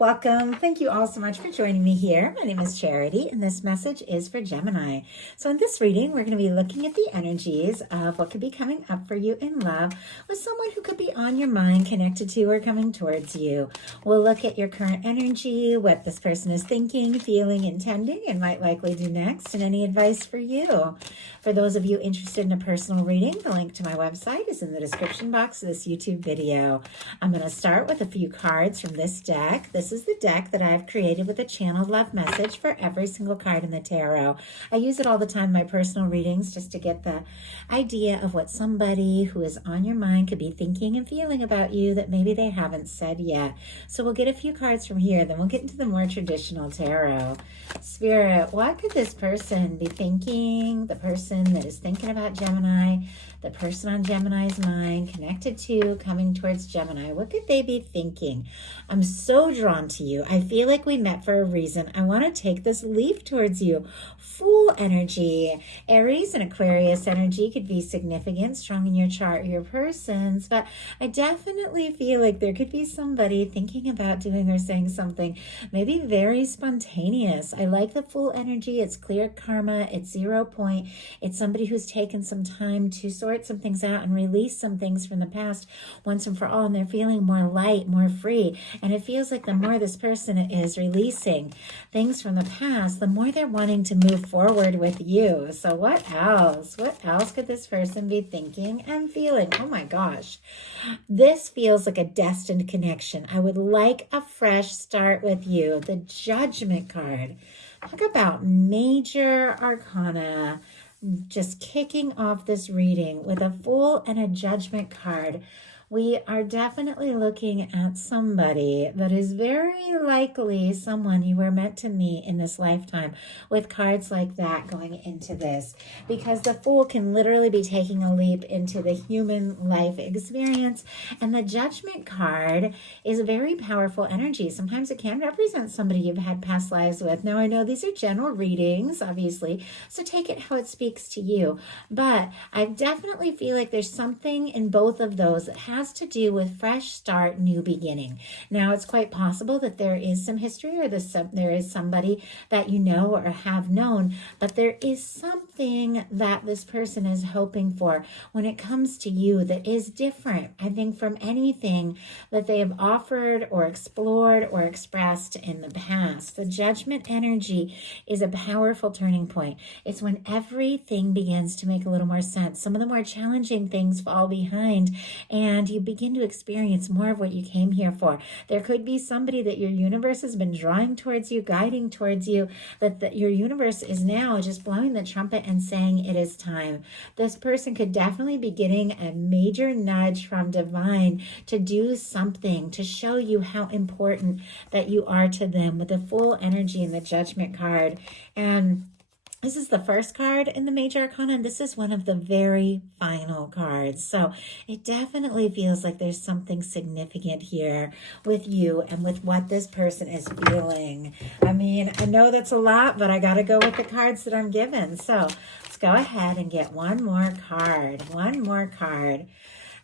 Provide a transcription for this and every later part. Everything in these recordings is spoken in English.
welcome. Thank you all so much for joining me here. My name is Charity, and this message is for Gemini. So in this reading, we're going to be looking at the energies of what could be coming up for you in love with someone who could be on your mind, connected to, or coming towards you. We'll look at your current energy, what this person is thinking, feeling, intending, and might likely do next, and any advice for you. For those of you interested in a personal reading, the link to my website is in the description box of this YouTube video. I'm going to start with a few cards from this deck. This is the deck that I've created with a channeled love message for every single card in the tarot. I use it all the time in my personal readings just to get the idea of what somebody who is on your mind could be thinking and feeling about you that maybe they haven't said yet. So we'll get a few cards from here, then we'll get into the more traditional tarot. Spirit, what could this person be thinking? The person that is thinking about Gemini, the person on Gemini's mind, connected to, coming towards Gemini. What could they be thinking? I'm so drawn to you. I feel like we met for a reason. I want to take this leap towards you. Fool energy. Aries and Aquarius energy could be significant, strong in your chart, your persons, but I definitely feel like there could be somebody thinking about doing or saying something maybe very spontaneous. I like the Fool energy. It's clear karma. It's 0 point. It's somebody who's taken some time to sort some things out and release some things from the past once and for all, and they're feeling more light, more free. And it feels like the more this person is releasing things from the past, the more they're wanting to move forward with you. So what else? What else could this person be thinking and feeling? Oh my gosh. This feels like a destined connection. I would like a fresh start with you. The Judgment card. Talk about major arcana. Just kicking off this reading with a Fool and a Judgment card. We are definitely looking at somebody that is very likely someone you were meant to meet in this lifetime, with cards like that going into this, because the Fool can literally be taking a leap into the human life experience, and the Judgment card is a very powerful energy. Sometimes it can represent somebody you've had past lives with. Now, I know these are general readings, obviously, so take it how it speaks to you, but I definitely feel like there's something in both of those that has to do with fresh start, new beginning. Now, it's quite possible that there is some history, or there is somebody that you know or have known, but there is something that this person is hoping for when it comes to you that is different, I think, from anything that they have offered or explored or expressed in the past. The Judgment energy is a powerful turning point. It's when everything begins to make a little more sense. Some of the more challenging things fall behind, and you begin to experience more of what you came here for. There could be somebody that your universe has been drawing towards you, guiding towards you, that your universe is now just blowing the trumpet and saying it is time. This person could definitely be getting a major nudge from divine to do something to show you how important that you are to them, with the Full energy in the Judgment card. And this is the first card in the Major Arcana, and this is one of the very final cards. So it definitely feels like there's something significant here with you and with what this person is feeling. I mean, I know that's a lot, but I got to go with the cards that I'm given. So let's go ahead and get one more card. One more card.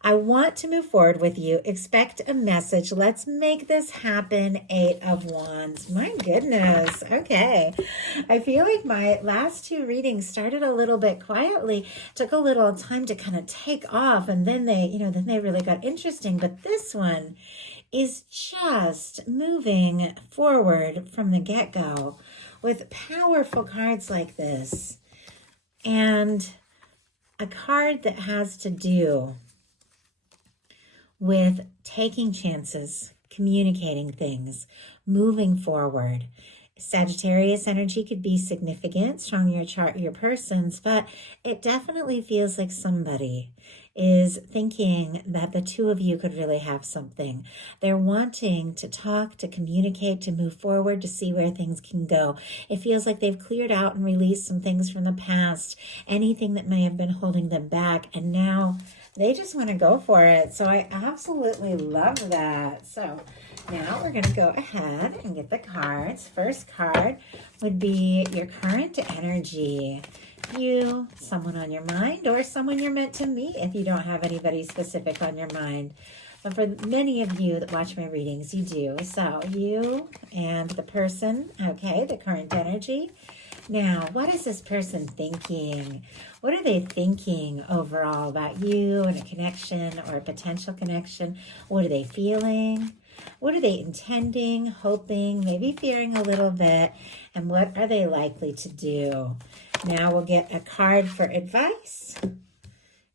I want to move forward with you. Expect a message. Let's make this happen. 8 of Wands. My goodness. Okay. I feel like my last two readings started a little bit quietly, took a little time to kind of take off, and then they really got interesting. But this one is just moving forward from the get-go with powerful cards like this. And a card that has to do with taking chances, communicating things, moving forward. Sagittarius energy could be significant, strong in your chart, your persons, but it definitely feels like somebody is thinking that the two of you could really have something. They're wanting to talk, to communicate, to move forward, to see where things can go. It feels like they've cleared out and released some things from the past, anything that may have been holding them back, and now they just want to go for it. So I absolutely love that. So now we're going to go ahead and get the cards. First card would be your current energy. You, someone on your mind, or someone you're meant to meet if you don't have anybody specific on your mind. But for many of you that watch my readings, you do. So you and the person, okay, the current energy. Now, what is this person thinking? What are they thinking overall about you and a connection or a potential connection? What are they feeling? What are they intending, hoping, maybe fearing a little bit? And what are they likely to do? Now we'll get a card for advice.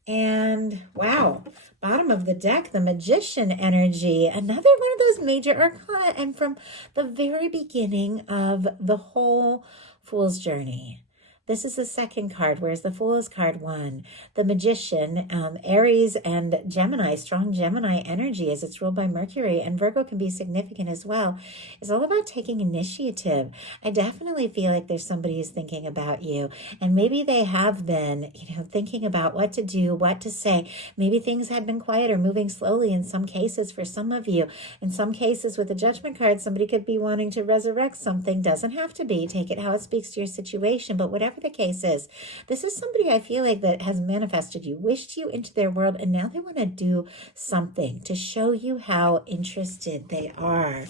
And wow, bottom of the deck, the Magician energy, another one of those major arcana, and from the very beginning of the whole Fool's Journey. This is the second card, whereas the Fool is card 1. The Magician, Aries and Gemini, strong Gemini energy as it's ruled by Mercury, and Virgo can be significant as well, is all about taking initiative. I definitely feel like there's somebody who's thinking about you, and maybe they have been, thinking about what to do, what to say. Maybe things had been quiet or moving slowly in some cases for some of you. In some cases with the Judgment card, somebody could be wanting to resurrect something. Doesn't have to be. Take it how it speaks to your situation, but whatever the case is, this is somebody I feel like that has manifested you, wished you into their world, and now they want to do something to show you how interested they are.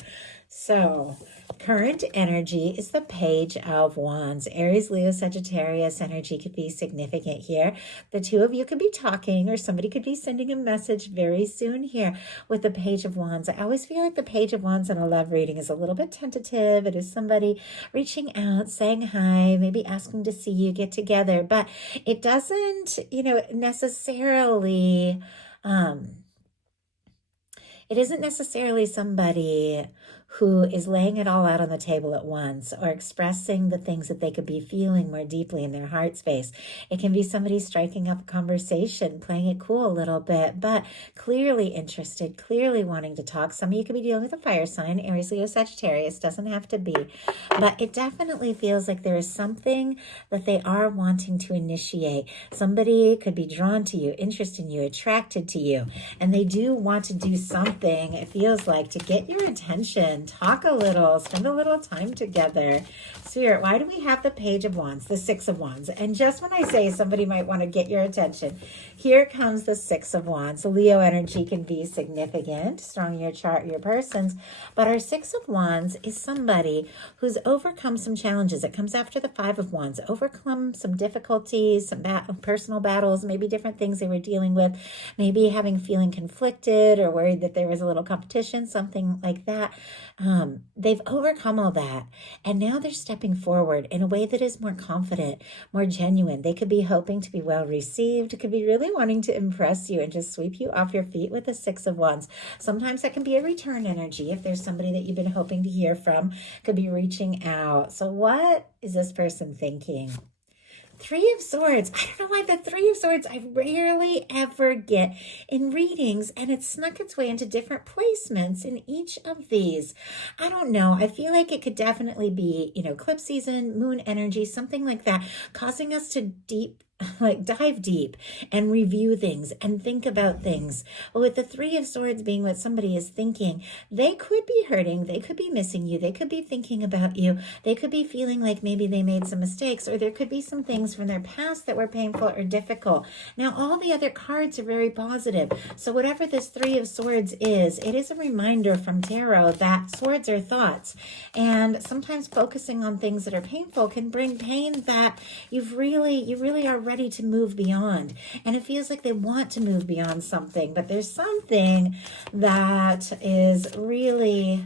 So current energy is the Page of Wands. Aries, Leo, Sagittarius energy could be significant here. The two of you could be talking, or somebody could be sending a message very soon here with the Page of Wands. I always feel like the Page of Wands in a love reading is a little bit tentative. It is somebody reaching out, saying hi, maybe asking to see you get together, but it doesn't, necessarily, it isn't necessarily somebody who is laying it all out on the table at once or expressing the things that they could be feeling more deeply in their heart space. It can be somebody striking up a conversation, playing it cool a little bit, but clearly interested, clearly wanting to talk. Some of you could be dealing with a fire sign, Aries, Leo, Sagittarius, doesn't have to be, but it definitely feels like there is something that they are wanting to initiate. Somebody could be drawn to you, interested in you, attracted to you, and they do want to do something, it feels like, to get your attention. Talk a little, spend a little time together. Spirit, why do we have the Page of Wands, the Six of Wands? And just when I say somebody might want to get your attention, here comes the Six of Wands. Leo energy can be significant, strong in your chart, your person's, but our Six of Wands is somebody who's overcome some challenges. It comes after the Five of Wands, overcome some difficulties, some personal battles, maybe different things they were dealing with, maybe feeling conflicted or worried that there was a little competition, something like that. They've overcome all that, and now they're stepping forward in a way that is more confident, more genuine. They could be hoping to be well received, could be really wanting to impress you and just sweep you off your feet with the Six of Wands. Sometimes that can be a return energy. If there's somebody that you've been hoping to hear from, could be reaching out. So what is this person thinking? Three of Swords. I don't know why the Three of Swords I rarely ever get in readings, and it's snuck its way into different placements in each of these. I don't know. I feel like it could definitely be, eclipse season, moon energy, something like that, causing us to dive deep and review things and think about things. But with the Three of Swords being what somebody is thinking, they could be hurting, they could be missing you, they could be thinking about you, they could be feeling like maybe they made some mistakes, or there could be some things from their past that were painful or difficult. Now, all the other cards are very positive. So whatever this Three of Swords is, it is a reminder from tarot that swords are thoughts. And sometimes focusing on things that are painful can bring pain that you really are ready to move beyond. And it feels like they want to move beyond something, but there's something that is really,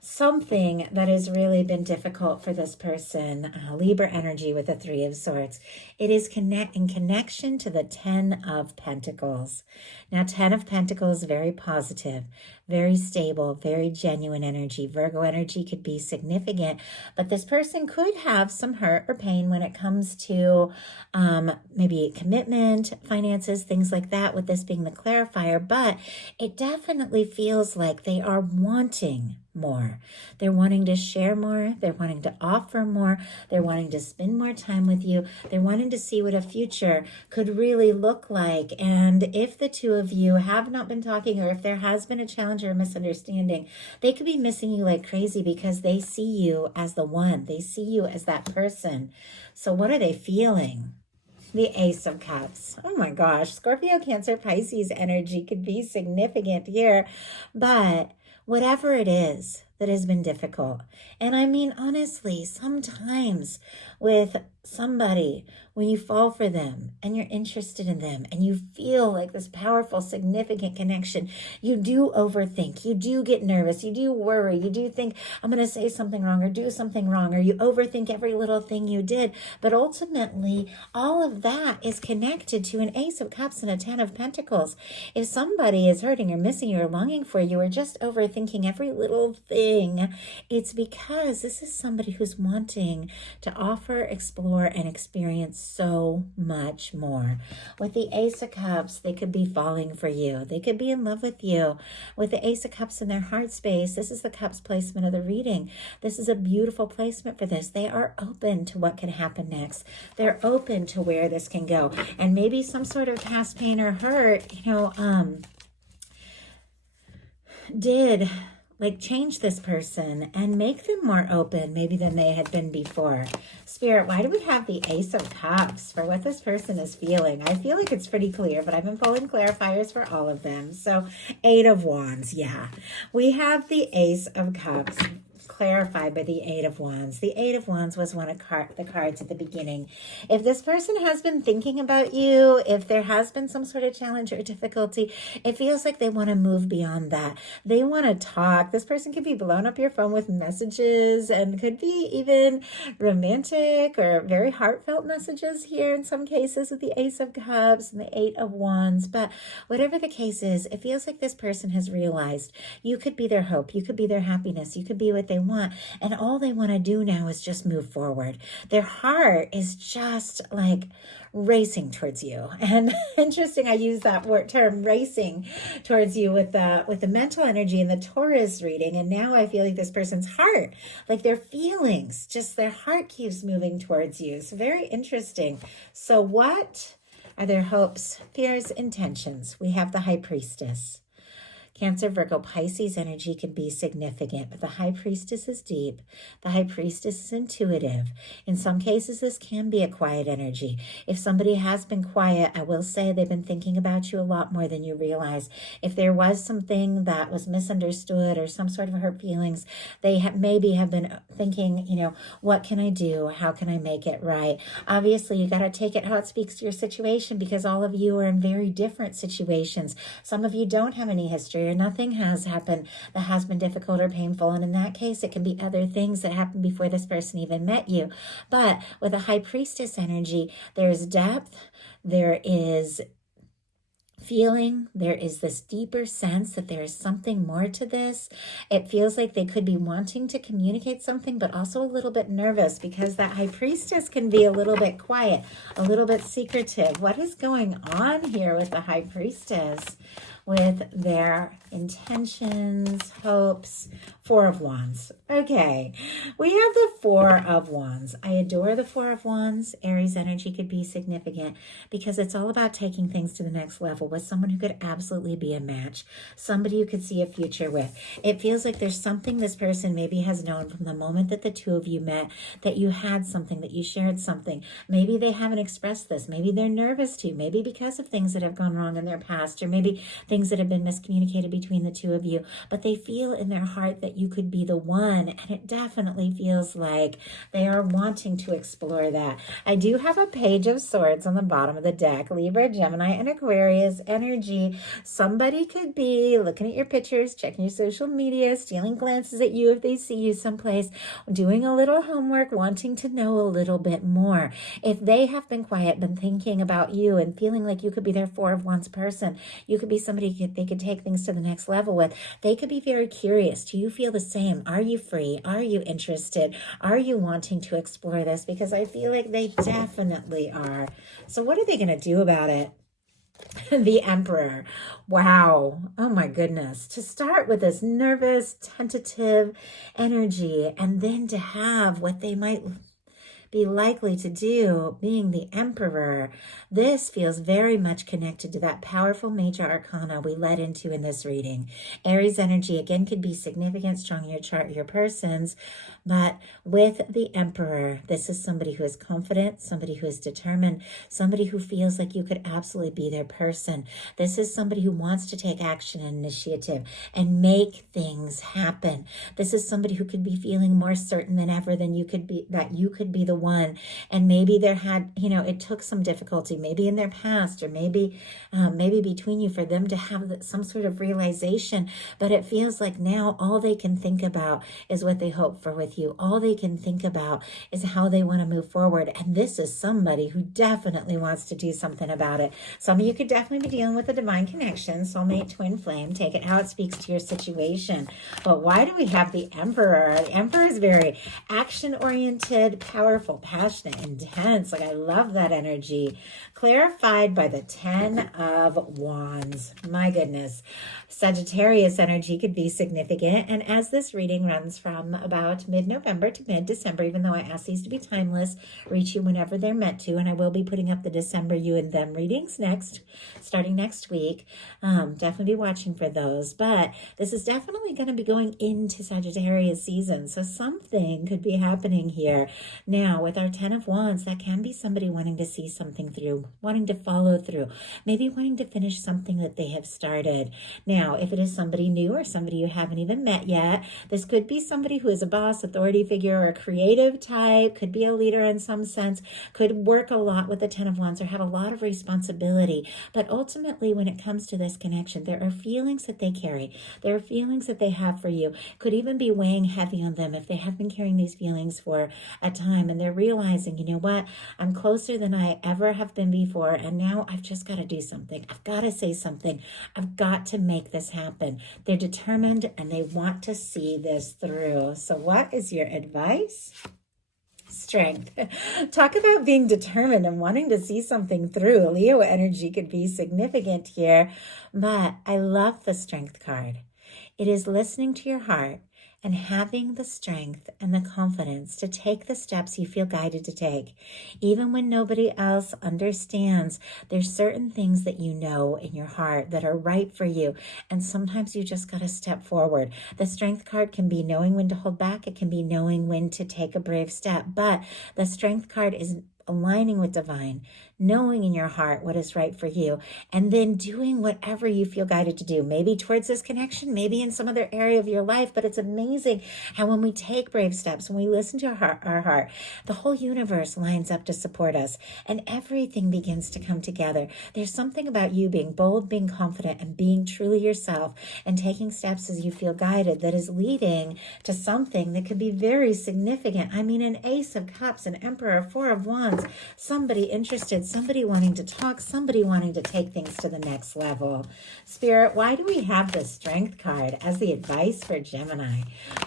something that has really been difficult for this person. Libra energy with the Three of Swords. It is in connection to the Ten of Pentacles. Now, Ten of Pentacles, very positive, very stable, very genuine energy. Virgo energy could be significant, but this person could have some hurt or pain when it comes to maybe commitment, finances, things like that, with this being the clarifier. But it definitely feels like they are wanting more. They're wanting to share more. They're wanting to offer more. They're wanting to spend more time with you. They're wanting to see what a future could really look like. And if the two of you have not been talking, or if there has been a challenge or a misunderstanding, they could be missing you like crazy because they see you as the one. They see you as that person. So what are they feeling? The Ace of Cups. Oh my gosh. Scorpio, Cancer, Pisces energy could be significant here. But whatever it is that has been difficult, and I mean, honestly, sometimes with somebody, when you fall for them and you're interested in them and you feel like this powerful, significant connection, you do overthink, you do get nervous, you do worry, you do think, I'm going to say something wrong or do something wrong, or you overthink every little thing you did. But ultimately, all of that is connected to an Ace of Cups and a Ten of Pentacles. If somebody is hurting or missing you or longing for you or just overthinking every little thing, it's because this is somebody who's wanting to offer, explore, and experience so much more. With the Ace of Cups, they could be falling for you. They could be in love with you. With the Ace of Cups in their heart space, this is the Cups placement of the reading. This is a beautiful placement for this. They are open to what can happen next. They're open to where this can go. And maybe some sort of past pain or hurt, did change this person and make them more open maybe than they had been before. Spirit, why do we have the Ace of Cups for what this person is feeling? I feel like it's pretty clear, but I've been pulling clarifiers for all of them. So 8 of Wands, yeah. We have the Ace of Cups clarified by the 8 of Wands. The 8 of Wands was one of the cards at the beginning. If this person has been thinking about you, if there has been some sort of challenge or difficulty, it feels like they want to move beyond that. They want to talk. This person could be blowing up your phone with messages and could be even romantic or very heartfelt messages here in some cases with the Ace of Cups and the 8 of Wands. But whatever the case is, it feels like this person has realized you could be their hope. You could be their happiness. You could be what they want, and all they want to do now is just move forward. Their heart is just racing towards you. And interesting, I use that term racing towards you with the mental energy in the Taurus reading, and now I feel like this person's heart, their feelings, just their heart keeps moving towards you. It's very interesting. So what are their hopes, fears, intentions? We have the High Priestess. Cancer, Virgo, Pisces energy can be significant, but the High Priestess is deep. The High Priestess is intuitive. In some cases, this can be a quiet energy. If somebody has been quiet, I will say they've been thinking about you a lot more than you realize. If there was something that was misunderstood or some sort of hurt feelings, they maybe have been thinking, what can I do? How can I make it right? Obviously, you got to take it how it speaks to your situation, because all of you are in very different situations. Some of you don't have any history, or nothing has happened that has been difficult or painful. And in that case, it can be other things that happened before this person even met you. But with a High Priestess energy, there's depth, there is feeling, there is this deeper sense that there is something more to this. It feels like they could be wanting to communicate something, but also a little bit nervous, because that High Priestess can be a little bit quiet, a little bit secretive. What is going on here with the High Priestess? With their intentions, hopes, 4 of Wands. Okay, we have the 4 of Wands. I adore the 4 of Wands. Aries energy could be significant because it's all about taking things to the next level with someone who could absolutely be a match, somebody you could see a future with. It feels like there's something this person maybe has known from the moment that the two of you met, that you had something, that you shared something. Maybe they haven't expressed this. Maybe they're nervous too. Maybe because of things that have gone wrong in their past, or maybe things that have been miscommunicated between the two of you, but they feel in their heart that you could be the one, and it definitely feels like they are wanting to explore that. I do have a Page of Swords on the bottom of the deck. Libra, Gemini, and Aquarius energy. Somebody could be looking at your pictures, checking your social media, stealing glances at you if they see you someplace, doing a little homework, wanting to know a little bit more. If they have been quiet, been thinking about you and feeling like you could be their 4 of Wands person, you could be somebody they could take things to the next level with. They could be very curious. Do you feel the same? Are you free? Are you interested? Are you wanting to explore this? Because I feel like they definitely are. So what are they going to do about it? The Emperor. Wow. Oh my goodness. To start with this nervous, tentative energy, and then to have what they might be likely to do, being the Emperor. This feels very much connected to that powerful major arcana we led into in this reading. Aries energy, again, could be significant, strong in your chart, your person's, but with the Emperor, this is somebody who is confident, somebody who is determined, somebody who feels like you could absolutely be their person. This is somebody who wants to take action and initiative and make things happen. This is somebody who could be feeling more certain than ever than you could be, that you could be the one. And maybe there had, it took some difficulty, maybe in their past, or maybe between you, for them to have some sort of realization. But it feels like now all they can think about is what they hope for with you. All they can think about is how they want to move forward. And this is somebody who definitely wants to do something about it. Some of you could definitely be dealing with a divine connection, soulmate, twin flame. Take it how it speaks to your situation. But why do we have the Emperor? The Emperor is very action-oriented, powerful, passionate, intense. Like, I love that energy. Clarified by the 10 of Wands. My goodness. Sagittarius energy could be significant. And as this reading runs from about mid-November to mid-December, even though I ask these to be timeless, reach you whenever they're meant to. And I will be putting up the December you and them readings starting next week. Definitely be watching for those. But this is definitely going to be going into Sagittarius season. So something could be happening here. Now, with our 10 of Wands, that can be somebody wanting to see something through, wanting to follow through, maybe wanting to finish something that they have started. Now, if it is somebody new or somebody you haven't even met yet, this could be somebody who is a boss, authority figure, or a creative type, could be a leader in some sense, could work a lot with the 10 of Wands or have a lot of responsibility. But ultimately, when it comes to this connection, there are feelings that they carry. There are feelings that they have for you. Could even be weighing heavy on them if they have been carrying these feelings for a time, and they're realizing, you know what, I'm closer than I ever have been before, and now I've just got to do something. I've got to say something. I've got to make this happen. They're determined and they want to see this through. So what is your advice? Strength. Talk about being determined and wanting to see something through. Leo energy could be significant here, but I love the Strength card. It is listening to your heart and having the strength and the confidence to take the steps you feel guided to take. Even when nobody else understands, there's certain things that you know in your heart that are right for you. And sometimes you just got to step forward. The Strength card can be knowing when to hold back. It can be knowing when to take a brave step. But the Strength card is aligning with divine, knowing in your heart what is right for you, and then doing whatever you feel guided to do, maybe towards this connection, maybe in some other area of your life. But it's amazing how when we take brave steps, when we listen to our heart, the whole universe lines up to support us and everything begins to come together. There's something about you being bold, being confident, and being truly yourself and taking steps as you feel guided that is leading to something that could be very significant. I mean, an Ace of Cups, an Emperor, 4 of Wands, somebody interested, somebody wanting to talk, somebody wanting to take things to the next level. Spirit, why do we have the Strength card as the advice for Gemini?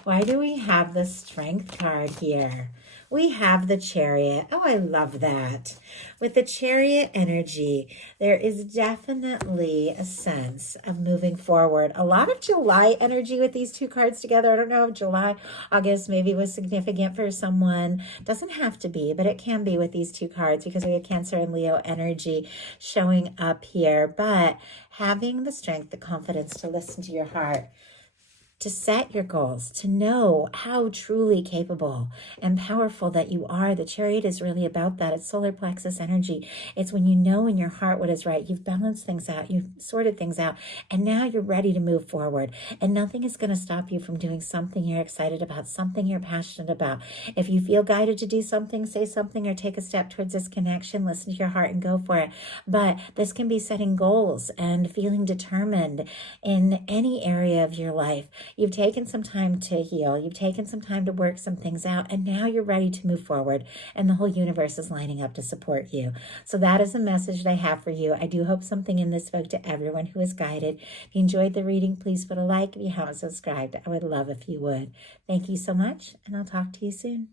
Why do we have the Strength card here? We have the Chariot. Oh, I love that. With the Chariot energy, there is definitely a sense of moving forward. A lot of July energy with these two cards together. I don't know if July, August maybe was significant for someone. Doesn't have to be, but it can be with these two cards because we have Cancer and Leo energy showing up here. But having the strength, the confidence to listen to your heart, to set your goals, to know how truly capable and powerful that you are. The Chariot is really about that. It's solar plexus energy. It's when you know in your heart what is right. You've balanced things out. You've sorted things out. And now you're ready to move forward. And nothing is going to stop you from doing something you're excited about, something you're passionate about. If you feel guided to do something, say something, or take a step towards this connection, listen to your heart and go for it. But this can be setting goals and feeling determined in any area of your life. You've taken some time to heal. You've taken some time to work some things out. And now you're ready to move forward. And the whole universe is lining up to support you. So that is a message that I have for you. I do hope something in this spoke to everyone who is guided. If you enjoyed the reading, please put a like. If you haven't subscribed, I would love if you would. Thank you so much. And I'll talk to you soon.